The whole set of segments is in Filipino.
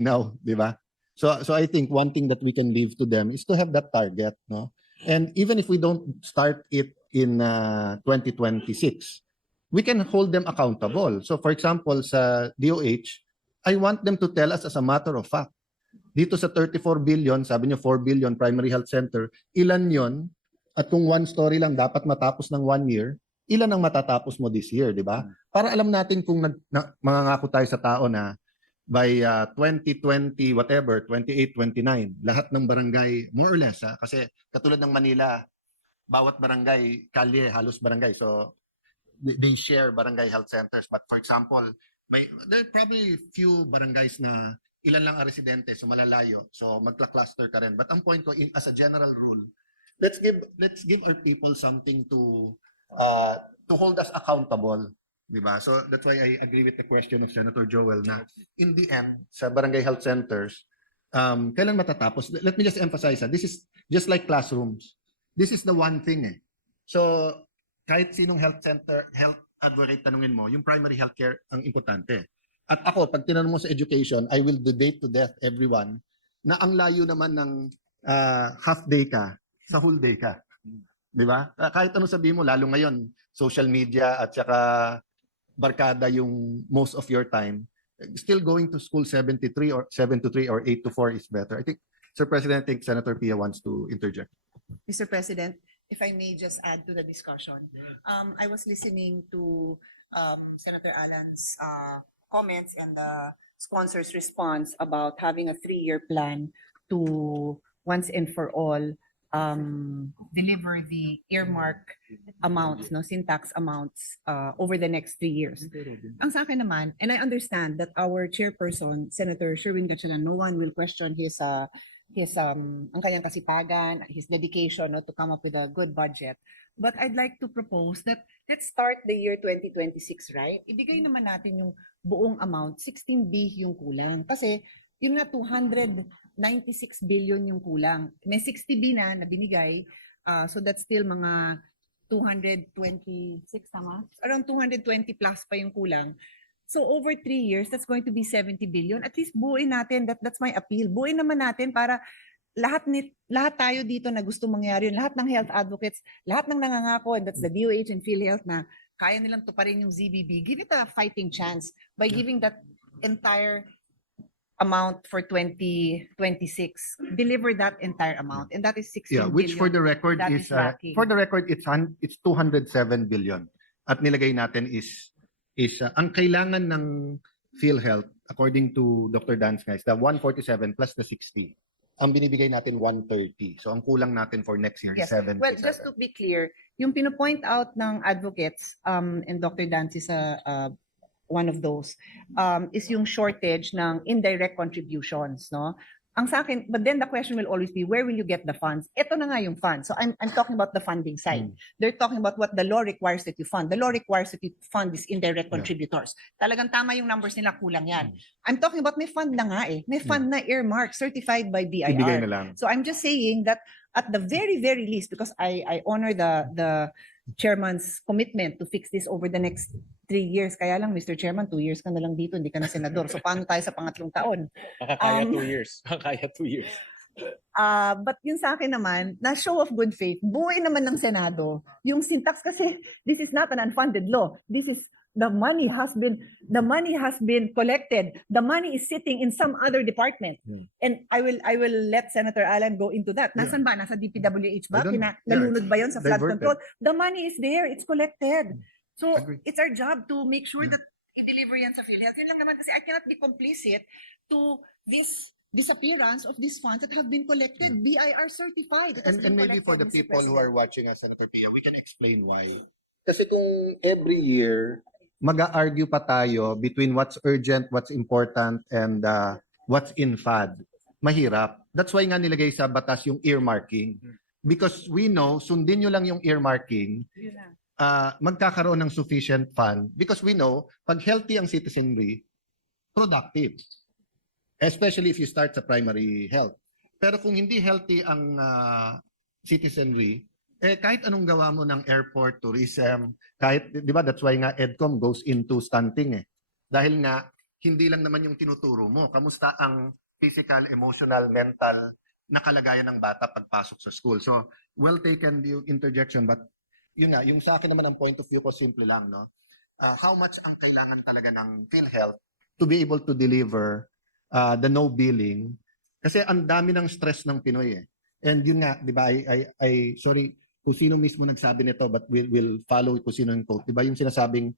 now, di ba? So I think one thing that we can leave to them is to have that target, no? And even if we don't start it in 2026, we can hold them accountable. So for example, sa DOH, I want them to tell us as a matter of fact, dito sa 34 billion, sabi niyo 4 billion primary health center, ilan yon? At kung one story lang dapat matapos ng 1 year, ilan ang matatapos mo this year, di ba? Para alam natin kung mangangako tayo sa tao na by 2020, whatever, 28, 29, lahat ng barangay, more or less, kasi katulad ng Manila, bawat barangay, kalye, halos barangay. So, they share barangay health centers. But for example, there are probably few barangays na ilan lang ang residente, so malalayo. So, magka-cluster ka rin. But ang point ko, as a general rule, let's give all people something to hold us accountable. Diba? So that's why I agree with the question of Senator Joel na in the end, sa barangay health centers, kailan matatapos? Let me just emphasize, this is just like classrooms. This is the one thing eh. So kahit sinong health center, health advocate tanungin mo, yung primary healthcare ang importante. At ako, pag tinanong mo sa education, I will debate to death everyone na ang layo naman ng half day ka, sa whole day ka. Diba? Kahit anong sabihin mo, lalo ngayon, social media at saka barkada yung most of your time, still going to school 7 to 3 or 8 to 4 is better. I think, Sir President, I think Senator Pia wants to interject. Mr. President, if I may just add to the discussion. I was listening to Senator Alan's comments and the sponsor's response about having a 3-year plan to once and for all deliver the earmark amounts, no, syntax amounts over the next 3 years. Ang sa akin naman, and I understand that our chairperson, Senator Sherwin Gatchalian, no one will question his ang kanyang kasipagan, his dedication, no, to come up with a good budget. But I'd like to propose that let's start the year 2026, right? Ibigay naman natin yung buong amount, 16B yung kulang. Kasi yun nga 296 billion yung kulang. May 60B na binigay, so that's still mga 226, tama? Around 220 plus pa yung kulang. So over 3 years, that's going to be 70 billion. At least buuin natin, that's my appeal. Buuin naman natin para lahat tayo dito na gusto mangyari yun, lahat ng health advocates, lahat ng nangangako, and that's the DOH and PhilHealth na kaya nilang tuparin yung ZBB, give it a fighting chance by giving that entire amount for 2026, deliver that entire amount, and that is 16 billion. Which for the record is it's 207 billion. At nilagay natin is ang kailangan ng PhilHealth according to Dr. Dan Sky is the 147 plus the 60. Ang binibigay natin 130. So ang kulang natin for next year is 77. Well, just to be clear, yung pino-point out ng advocates and Dr. Dan is one of those, is yung shortage ng indirect contributions, no? Ang sa akin, but then the question will always be, where will you get the funds? Ito na nga yung funds. So I'm talking about the funding side. They're talking about what the law requires that you fund. The law requires that you fund these indirect contributors. Talagang tama yung numbers nila, kulang yan. I'm talking about may fund na nga eh. May fund na earmark, certified by BIR. Ibigay na lang. So I'm just saying that at the very, very least, because I honor the chairman's commitment to fix this over the next 3 years. Kaya lang, Mr. Chairman, 2 years ka na lang dito, hindi ka na senador. So paano tayo sa pangatlong taon? Kaya 2 years. Kaya 2 years. But yun sa akin naman, na show of good faith, buuin naman ng Senado yung syntax kasi this is not an unfunded law. This is the money has been collected. The money is sitting in some other department. And I will let Senator Alan go into that. Nasaan ba? Nasa DPWH ba? Nalunod ba yun sa flood control? The money is there. It's collected. So it's our job to make sure that i-deliver yan sa PhilHealth. Yun lang naman kasi I cannot be complicit to this disappearance of these funds that have been collected, BIR certified. And maybe for the people who are watching us, Senator Pia, we can explain why. Kasi kung every year, mag-argue pa tayo between what's urgent, what's important, and what's in FAD, mahirap. That's why nga nilagay sa batas yung earmarking. Because we know, sundin nyo lang yung earmarking, magkakaroon ng sufficient fund. Because we know, pag healthy ang citizenry, productive. Especially if you start sa primary health. Pero kung hindi healthy ang citizenry, kahit anong gawa mo ng airport, tourism, kahit, di ba, that's why nga EDCOM goes into stunting eh. Dahil nga, hindi lang naman yung tinuturo mo. Kamusta ang physical, emotional, mental na kalagayan ng bata pagpasok sa school. So, well taken yung interjection, but yun nga, yung sa akin naman ang point of view ko simple lang, no? How much ang kailangan talaga ng PhilHealth to be able to deliver the no billing? Kasi ang dami ng stress ng Pinoy eh. And yun nga, di ba, sorry kung sino mismo nagsabi nito, but we'll follow kung sino yung quote. Di ba yung sinasabing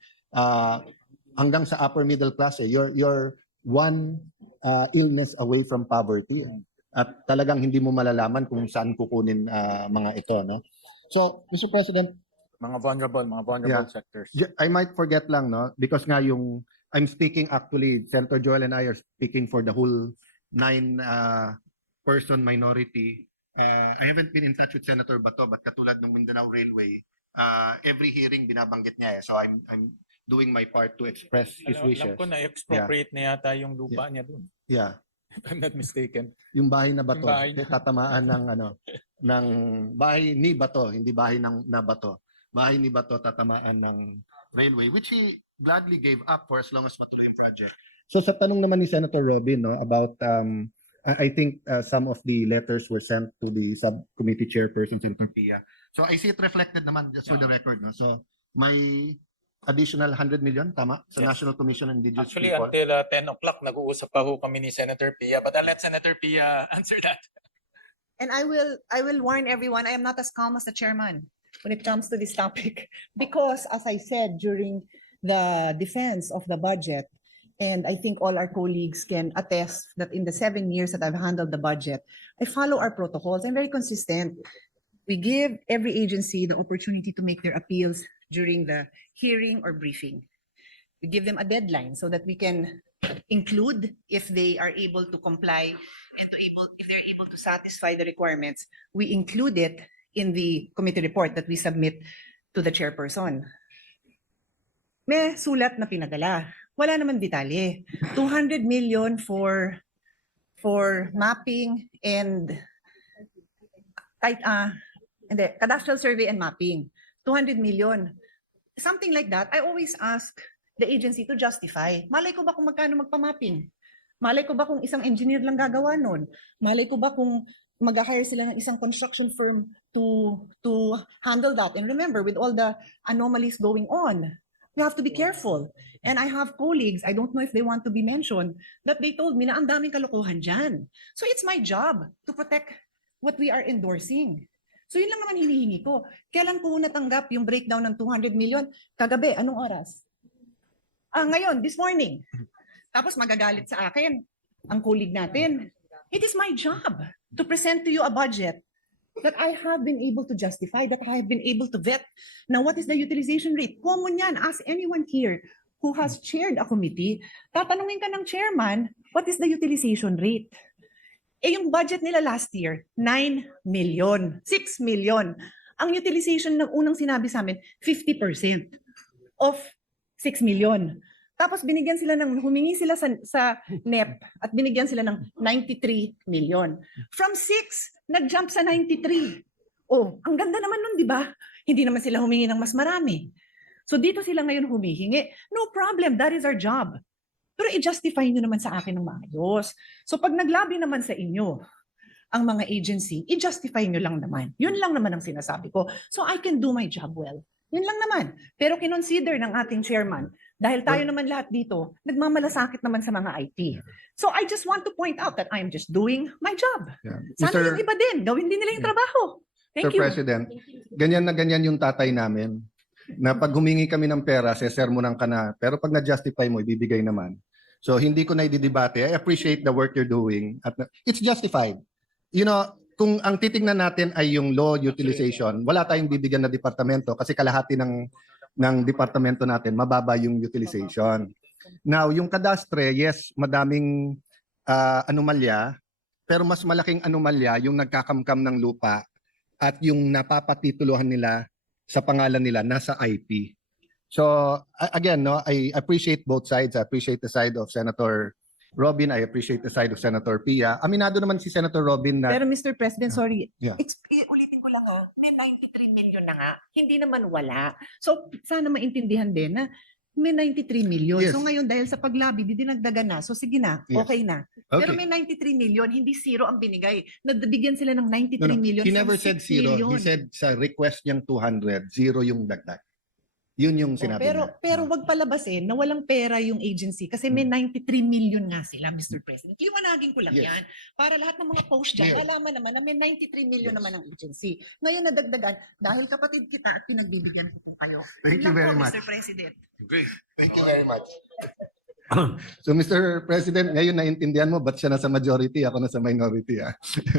hanggang sa upper middle class eh, you're one illness away from poverty. At talagang hindi mo malalaman kung saan kukunin mga ito, no? So, Mr. President, Mga vulnerable sectors. I might forget lang, no? Because nga yung, I'm speaking actually, Senator Joel and I are speaking for the whole 9-person minority. I haven't been in touch with Senator Bato, but katulad ng Mindanao Railway, every hearing binabanggit niya eh. So I'm doing my part to express his wishes. Alam ko na-expropriate na yata yung lupa niya dun. Yeah. If I'm not mistaken. Yung bahay na Bato, Yung bahay na- tatamaan ng ng bahay ni Bato, hindi bahay ng na Bato. Bahay ni Bato tatamaan ng railway, which he gladly gave up for as long as matuloy yung project. So sa tanong naman ni Senator Robin, no, about I think some of the letters were sent to the subcommittee chairperson, Senator Pia. So I see it reflected naman just for the record, no. So may additional 100 million, tama? Sa Yes. National Commission on Indigenous Actually, People. until 10 o'clock, nag-uusap pa ho kami ni Senator Pia. But I'll let Senator Pia answer that. And I will warn everyone, I am not as calm as the chairman when it comes to this topic. Because as I said during the defense of the budget, and I think all our colleagues can attest that in the 7 years that I've handled the budget, I follow our protocols. I'm very consistent. We give every agency the opportunity to make their appeals during the hearing or briefing. We give them a deadline so that we can include if they are able to comply and if they're able to satisfy the requirements, we include it in the committee report that we submit to the chairperson. May sulat na pinadala. Wala naman detalye. 200 million for mapping and cadastral survey and mapping. 200 million. Something like that. I always ask the agency to justify. Malay ko ba kung magkano magpa-mapping? Malay ko ba kung isang engineer lang gagawa nun? Malay ko ba kung mag-hire sila ng isang construction firm to handle that? And remember, with all the anomalies going on, we have to be careful. And I have colleagues, I don't know if they want to be mentioned, that they told me na ang daming kalokohan dyan. So it's my job to protect what we are endorsing. So yun lang naman hinihingi ko. Kailan ko natanggap yung breakdown ng 200 million? Kagabi, anong oras? Ngayon, this morning. Tapos magagalit sa akin ang colleague natin. It is my job to present to you a budget that I have been able to justify, that I have been able to vet. Now, what is the utilization rate? Common yan. Ask anyone here who has chaired a committee. Tatanungin ka ng chairman, what is the utilization rate? Eh, yung budget nila last year, 9 million, 6 million. Ang utilization ng unang sinabi sa amin, 50% of 6 million. Tapos binigyan sila humingi sila sa NEP at binigyan sila ng 93 million. From 6, nag-jump sa 93. Oh, ang ganda naman nun, di ba? Hindi naman sila humingi ng mas marami. So dito sila ngayon humihingi. No problem, that is our job. Pero i-justify nyo naman sa akin ng maayos. So pag naglabi naman sa inyo ang mga agency, i-justify nyo lang naman. Yun lang naman ang sinasabi ko. So I can do my job well. Yun lang naman. Pero kinonsider ng ating chairman, dahil tayo naman lahat dito, nagmamalasakit naman sa mga IT. So I just want to point out that I am just doing my job. Yeah. Sana yung iba din, gawin din nila yung trabaho. Thank Mr. you. President, ganyan na ganyan yung tatay namin. Na pag humingi kami ng pera, sesermonan ka na. Pero pag na-justify mo, ibibigay naman. So hindi ko na ididebate. I appreciate the work you're doing. At it's justified. You know, kung ang titingnan natin ay yung low utilization, wala tayong bibigyan na departamento kasi kalahati ng departamento natin, mababa yung utilization. Now, yung kadastre, yes, madaming anomalya, pero mas malaking anomalya yung nagkakamkam ng lupa at yung napapatituluhan nila sa pangalan nila nasa IP. So again, no, I appreciate both sides. I appreciate the side of Senator Robin. I appreciate the side of Senator Pia. Aminado naman si Senator Robin na Pero Mr. President, sorry, Yeah. ulitin ko lang may 93 million na nga, hindi naman wala. So sana maintindihan din na may 93 million. Yes. So ngayon dahil sa paglabi, di dinagdagan na. So sige na, Yes. okay na. Pero Okay. may 93 million, hindi zero ang binigay. Nabigyan sila ng 93 No, no. million He from never 6 said zero. million. He said sa request niyang 200, zero yung dagdag. Yun yung sinabi pero niya. pero wag palabasin na walang pera yung agency kasi may 93 million nga sila, Mr. President. Liwanagin ko lang Yes. yan para lahat ng mga post dyan, Yes. alaman naman na may 93 million Yes. naman ang agency. Ngayon nadagdagan dahil kapatid kita at pinagbibigyan ko po kayo. Thank Yun you lang very po, much. Mr. President. Thank you very much. So Mr. President, ngayon naintindihan mo ba't siya nasa majority, ako nasa minority.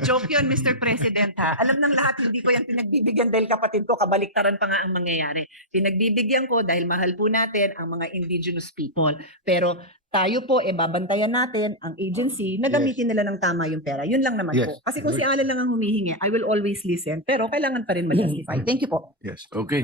Joke yun, Mr. President ha. Alam ng lahat, hindi ko yan pinagbibigyan dahil kapatid ko, kabaliktaran pa nga ang mangyayari. Pinagbibigyan ko dahil mahal po natin ang mga indigenous people. Pero tayo po, babantayan natin ang agency na gamitin nila ng tama yung pera. Yun lang naman Yes. po. Kasi kung si Alan lang ang humihingi, I will always listen. Pero kailangan pa rin ma-justify. Thank you po. Yes. Okay.